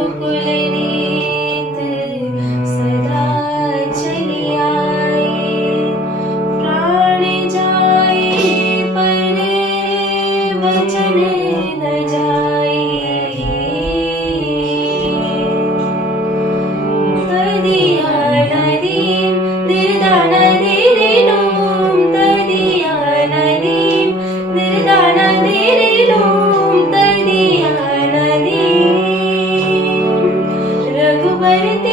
गोकुलनीत सदा चली आई। प्राण जाए पर वचन न जाए। तदिया नदीं निर्दान दिरिलों, तदिया नदीं निर्दान दिरिलों, तदिया नदीं रघुबर